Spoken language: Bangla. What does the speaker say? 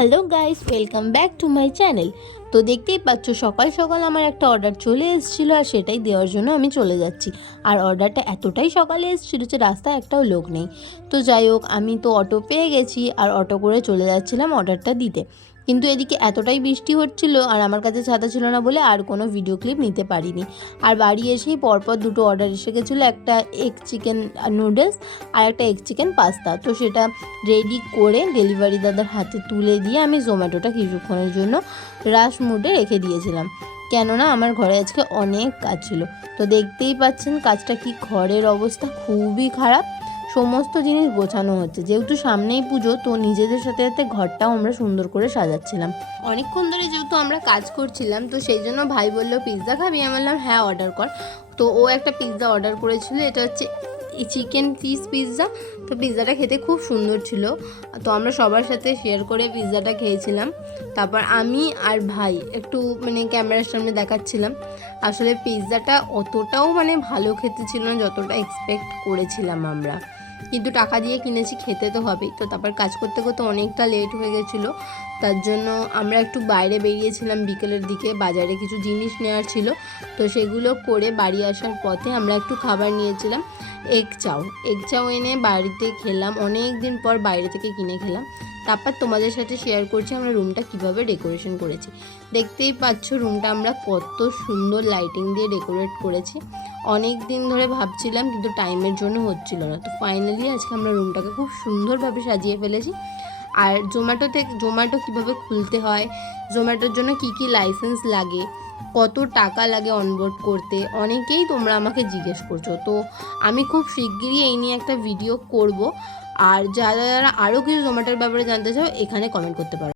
Hello guys, welcome back to my channel. তো দেখতেই পাচ্ছ সকাল সকাল আমার একটা অর্ডার চলে এসেছিলো আর সেটাই দেওয়ার জন্য আমি চলে যাচ্ছি। আর অর্ডারটা এতটাই সকালে এসেছিলো যে রাস্তায় একটাও লোক নেই। তো যাই হোক, আমি তো অটো পেয়ে গেছি আর অটো করে চলে যাচ্ছিলাম অর্ডারটা দিতে। কিন্তু এদিকে এতটাই বৃষ্টি হচ্ছিল আর আমার কাছে ছাতা ছিল না বলে আর কোনো ভিডিও ক্লিপ নিতে পারিনি। আর বাড়ি এসেই পরপর দুটো অর্ডার এসে গেছিলো, একটা এগ চিকেন নুডলস আর একটা এগ চিকেন পাস্তা। তো সেটা রেডি করে ডেলিভারি দাদার হাতে তুলে দিয়ে আমি জোম্যাটোটা কিছুক্ষণের জন্য রাশ মুডে রেখে দিয়েছিলাম, কেননা আমার ঘরে আজকে অনেক কাজ ছিল। তো দেখতেই পাচ্ছেন কাজটা কি, ঘরের অবস্থা খুবই খারাপ। সমস্ত জিনিস গোছানো হচ্ছে, যেহেতু সামনেই পুজো, তো নিজেদের সাথে সাথে ঘরটাও আমরা সুন্দর করে সাজাচ্ছিলাম। অনেকক্ষণ ধরে যেহেতু আমরা কাজ করছিলাম, তো সেই জন্য ভাই বললো পিৎজা খাবি, আমি বললাম হ্যাঁ অর্ডার কর। তো ও একটা পিৎজা অর্ডার করেছিল, এটা হচ্ছে চিকেন চিজ পিৎজা। তো পিৎজাটা খেতে খুব সুন্দর ছিল, তো আমরা সবার সাথে শেয়ার করে পিৎজাটা খেয়েছিলাম। তারপর আমি আর ভাই একটু ক্যামেরার সামনে দেখাচ্ছিলাম। আসলে পিৎজাটা অতটাও ভালো খেতে ছিল না যতটা এক্সপেক্ট করেছিলাম আমরা, কিন্তু টাকা দিয়ে কিনেছি, খেতে তো হবেই। তো তারপর কাজ করতে করতে অনেকটা লেট হয়ে গেছিলো, তার জন্য আমরা একটু বাইরে বেরিয়েছিলাম বিকেলের দিকে, বাজারে কিছু জিনিস নেওয়ার ছিল। তো সেগুলো করে বাড়ি আসার পথে আমরা একটু খাবার নিয়েছিলাম, এগ চাউ এনে বাড়িতে খেলাম, অনেক দিন পর বাইরে থেকে কিনে খেলাম। তারপর তোমাদের সাথে শেয়ার করছি আমরা রুমটা কিভাবে ডেকোরেশন করেছি। দেখতেই পাচ্ছ রুমটা আমরা কত সুন্দর লাইটিং দিয়ে ডেকোরেট করেছি। অনেক দিন ধরে ভাবছিলাম কিন্তু টাইমের জন্য হচ্ছিল না, তো ফাইনালি আজকে আমরা রুমটাকে খুব সুন্দরভাবে সাজিয়ে ফেলেছি। আর জোম্যাটো কীভাবে খুলতে হয়, জোম্যাটোর জন্য কি কি লাইসেন্স লাগে, কত টাকা লাগে অনবোর্ড করতে, অনেকেই তোমরা আমাকে জিজ্ঞেস করছো। তো আমি খুব শিগগিরই এই নিয়ে একটা ভিডিও করব। আর যারা যারা আরও কিছু জোম্যাটোর ব্যাপারে জানতে চাও এখানে কমেন্ট করতে পারো।